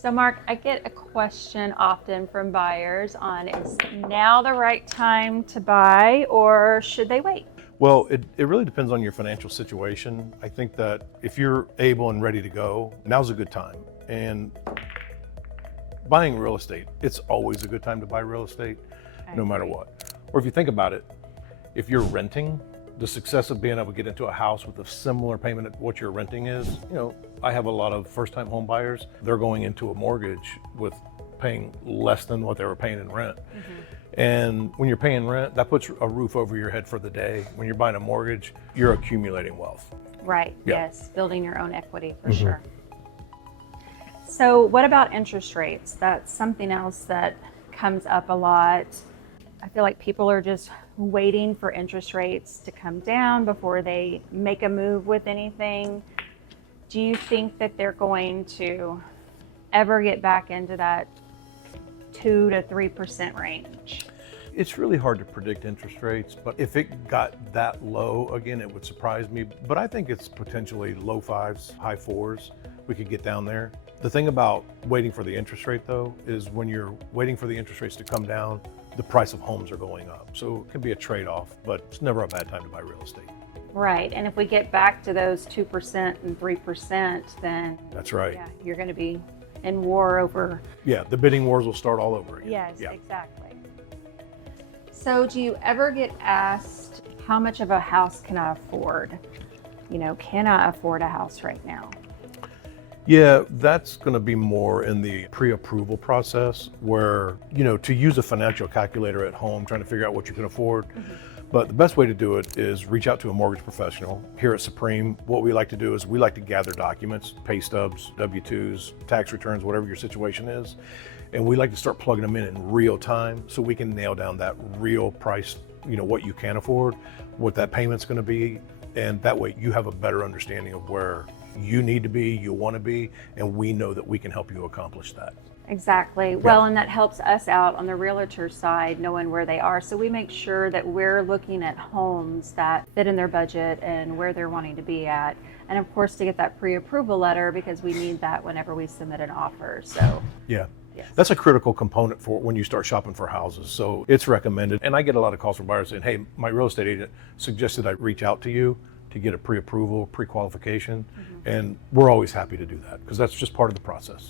So Mark, I get a question often from buyers on, is now the right time to buy or should they wait? Well, it really depends on your financial situation. I think that if you're able and ready to go, now's a good time. And buying real estate, it's always a good time to buy real estate, no matter what. Or if you think about it, if you're renting, the success of being able to get into a house with a similar payment of what you're renting is, I have a lot of first-time home buyers. They're going into a mortgage with paying less than what they were paying in rent. And when you're paying rent, that puts a roof over your head for the day. When you're buying a mortgage, you're accumulating wealth. Right, Yeah. yes, building your own equity for sure. So what about interest rates? That's something else that comes up a lot. I feel like people are just waiting for interest rates to come down before they make a move with anything. Do you think that they're going to ever get back into that 2 to 3% range? It's really hard to predict interest rates, but if it got that low again, it would surprise me. But I think it's potentially low fives, high fours. We could get down there. The thing about waiting for the interest rate though, is when you're waiting for the interest rates to come down, the price of homes are going up. So it can be a trade-off, but it's never a bad time to buy real estate. Right, and if we get back to those 2% and 3%, then That's right. yeah, you're going to be in war over. Yeah, the bidding wars will start all over again. Yes, Yeah. exactly. So do you ever get asked, how much of a house can I afford? Can I afford a house right now? Yeah, that's going to be more in the pre-approval process where, to use a financial calculator at home, trying to figure out what you can afford. But the best way to do it is reach out to a mortgage professional. Here at Supreme, what we like to do is we like to gather documents, pay stubs, W-2s, tax returns, whatever your situation is. And we like to start plugging them in real time so we can nail down that real price, what you can afford, what that payment's going to be. And that way you have a better understanding of where you need to be, you want to be, and we know that we can help you accomplish that. Exactly. Well, and that helps us out on the realtor side, knowing where they are. So we make sure that we're looking at homes that fit in their budget and where they're wanting to be at. And of course, to get that pre-approval letter, because we need that whenever we submit an offer. So Yeah. yes. That's a critical component for when you start shopping for houses. So it's recommended. And I get a lot of calls from buyers saying, hey, my real estate agent suggested I reach out to you to get a pre-approval, pre-qualification. And we're always happy to do that because that's just part of the process.